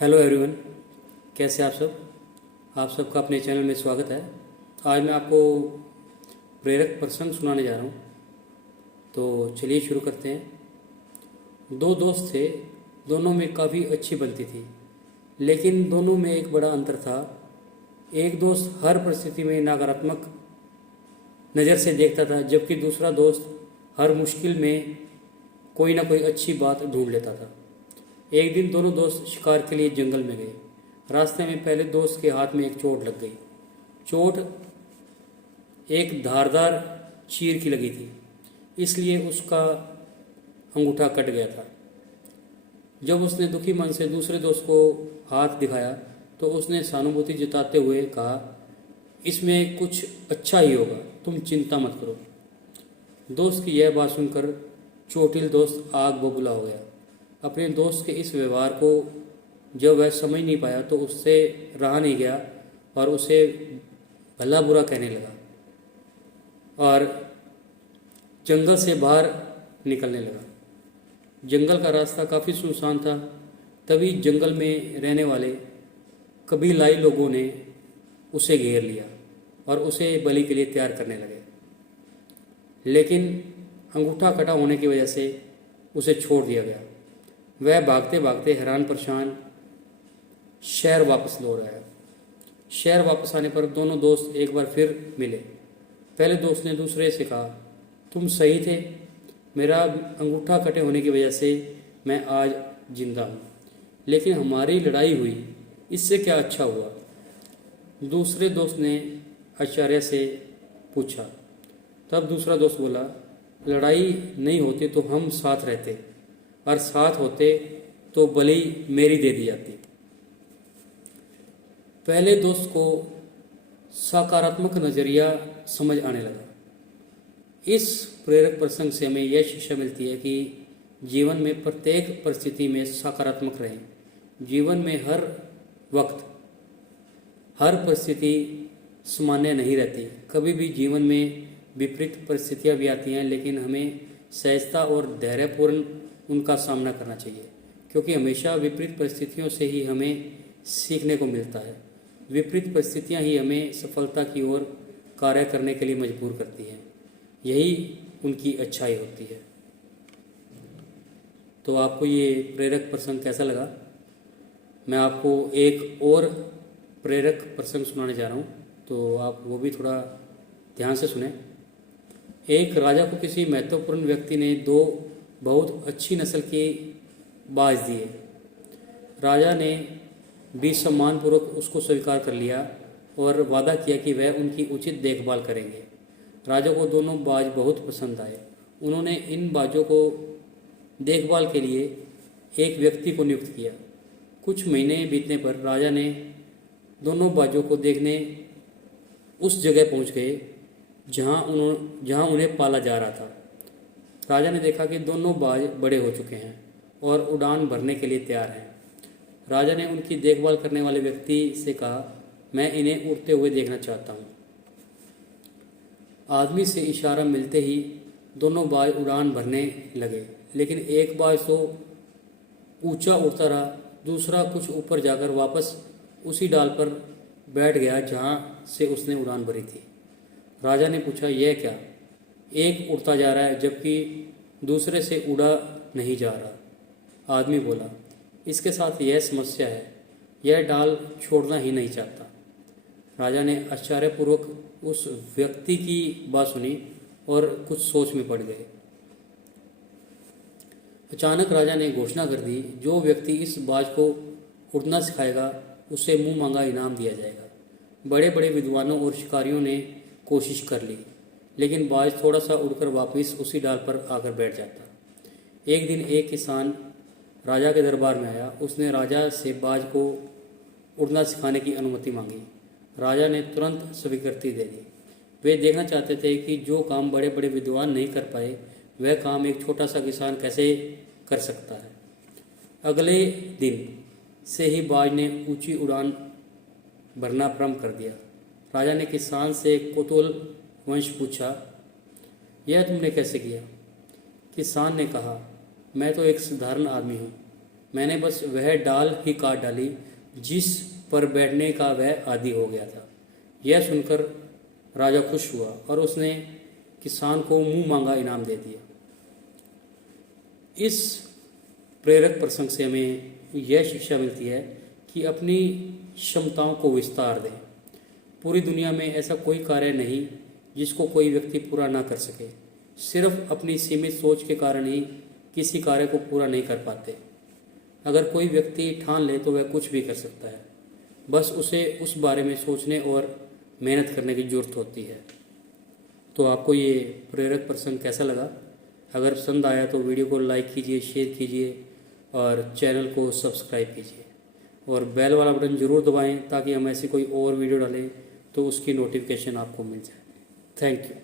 Hello everyone, कैसे आप सब। आप सबका अपने चैनल में स्वागत है। आज मैं आपको प्रेरक प्रसंग सुनाने जा रहा हूँ। तो चलिए शुरू करते हैं। दो दोस्त थे, दोनों में काफ़ी अच्छी बनती थी, लेकिन दोनों में एक बड़ा अंतर था। एक दोस्त हर परिस्थिति में नकारात्मक नज़र से देखता था, जबकि दूसरा दोस्त हर मुश्किल में कोई ना कोई अच्छी बात ढूंढ लेता था। एक दिन दोनों दोस्त शिकार के लिए जंगल में गए। रास्ते में पहले दोस्त के हाथ में एक चोट लग गई। चोट एक धारदार चीर की लगी थी, इसलिए उसका अंगूठा कट गया था। जब उसने दुखी मन से दूसरे दोस्त को हाथ दिखाया तो उसने सहानुभूति जताते हुए कहा, इसमें कुछ अच्छा ही होगा, तुम चिंता मत करो। दोस्त की यह बात सुनकर चोटिल दोस्त आग बबूला हो गया। अपने दोस्त के इस व्यवहार को जब वह समझ नहीं पाया तो उससे रहा नहीं गया और उसे भला बुरा कहने लगा और जंगल से बाहर निकलने लगा। जंगल का रास्ता काफ़ी सुनसान था। तभी जंगल में रहने वाले कबीलाई लोगों ने उसे घेर लिया और उसे बलि के लिए तैयार करने लगे, लेकिन अंगूठा कटा होने की वजह से उसे छोड़ दिया गया। वह भागते भागते हैरान परेशान शहर वापस लौट आया। शहर वापस आने पर दोनों दोस्त एक बार फिर मिले। पहले दोस्त ने दूसरे से कहा, तुम सही थे, मेरा अंगूठा कटे होने की वजह से मैं आज जिंदा हूँ, लेकिन हमारी लड़ाई हुई, इससे क्या अच्छा हुआ। दूसरे दोस्त ने आश्चर्य से पूछा। तब दूसरा दोस्त बोला, लड़ाई नहीं होती तो हम साथ रहते, और साथ होते तो बलि मेरी दे दी जाती। पहले दोस्त को सकारात्मक नज़रिया समझ आने लगा। इस प्रेरक प्रसंग से हमें यह शिक्षा मिलती है कि जीवन में प्रत्येक परिस्थिति में सकारात्मक रहें। जीवन में हर वक्त हर परिस्थिति सामान्य नहीं रहती। कभी भी जीवन में विपरीत परिस्थितियां भी आती हैं, लेकिन हमें सहजता और धैर्यपूर्ण उनका सामना करना चाहिए, क्योंकि हमेशा विपरीत परिस्थितियों से ही हमें सीखने को मिलता है। विपरीत परिस्थितियां ही हमें सफलता की ओर कार्य करने के लिए मजबूर करती हैं। यही उनकी अच्छाई होती है। तो आपको ये प्रेरक प्रसंग कैसा लगा? मैं आपको एक और प्रेरक प्रसंग सुनाने जा रहा हूँ, तो आप वो भी थोड़ा ध्यान से सुने। एक राजा को किसी महत्वपूर्ण व्यक्ति ने दो बहुत अच्छी नस्ल के बाज दिए। राजा ने भी सम्मानपूर्वक उसको स्वीकार कर लिया और वादा किया कि वह उनकी उचित देखभाल करेंगे। राजा को दोनों बाज बहुत पसंद आए। उन्होंने इन बाजों को देखभाल के लिए एक व्यक्ति को नियुक्त किया। कुछ महीने बीतने पर राजा ने दोनों बाजों को देखने उस जगह पहुंच गए जहां उन्हें पाला जा रहा था। राजा ने देखा कि दोनों बाज बड़े हो चुके हैं और उड़ान भरने के लिए तैयार हैं। राजा ने उनकी देखभाल करने वाले व्यक्ति से कहा, मैं इन्हें उड़ते हुए देखना चाहता हूँ। आदमी से इशारा मिलते ही दोनों बाज उड़ान भरने लगे, लेकिन एक बाज तो ऊंचा उड़ता रहा, दूसरा कुछ ऊपर जाकर वापस उसी डाल पर बैठ गया जहाँ से उसने उड़ान भरी थी। राजा ने पूछा, यह क्या? एक उड़ता जा रहा है जबकि दूसरे से उड़ा नहीं जा रहा। आदमी बोला, इसके साथ यह समस्या है, यह डाल छोड़ना ही नहीं चाहता। राजा ने आश्चर्यपूर्वक उस व्यक्ति की बात सुनी और कुछ सोच में पड़ गए। अचानक राजा ने घोषणा कर दी, जो व्यक्ति इस बाज को उड़ना सिखाएगा उसे मुंह मांगा इनाम दिया जाएगा। बड़े बड़े विद्वानों और शिकारियों ने कोशिश कर ली, लेकिन बाज थोड़ा सा उड़कर वापस उसी डाल पर आकर बैठ जाता। एक दिन एक किसान राजा के दरबार में आया। उसने राजा से बाज को उड़ना सिखाने की अनुमति मांगी। राजा ने तुरंत स्वीकृति दे दी। वे देखना चाहते थे कि जो काम बड़े बड़े विद्वान नहीं कर पाए, वह काम एक छोटा सा किसान कैसे कर सकता है। अगले दिन से ही बाज ने ऊंची उड़ान भरना प्रारंभ कर दिया। राजा ने किसान से कौतूहलवश पूछा, यह तुमने कैसे किया? किसान ने कहा, मैं तो एक साधारण आदमी हूँ, मैंने बस वह डाल ही काट डाली जिस पर बैठने का वह आदी हो गया था। यह सुनकर राजा खुश हुआ और उसने किसान को मुंह मांगा इनाम दे दिया। इस प्रेरक प्रसंग से हमें यह शिक्षा मिलती है कि अपनी क्षमताओं को विस्तार दें। पूरी दुनिया में ऐसा कोई कार्य नहीं जिसको कोई व्यक्ति पूरा ना कर सके। सिर्फ अपनी सीमित सोच के कारण ही किसी कार्य को पूरा नहीं कर पाते। अगर कोई व्यक्ति ठान ले तो वह कुछ भी कर सकता है, बस उसे उस बारे में सोचने और मेहनत करने की ज़रूरत होती है। तो आपको ये प्रेरक प्रसंग कैसा लगा? अगर पसंद आया तो वीडियो को लाइक कीजिए, शेयर कीजिए और चैनल को सब्सक्राइब कीजिए और बेल वाला बटन ज़रूर दबाएं ताकि हम ऐसी कोई और वीडियो डालें तो उसकी नोटिफिकेशन आपको मिल जाए। Thank you.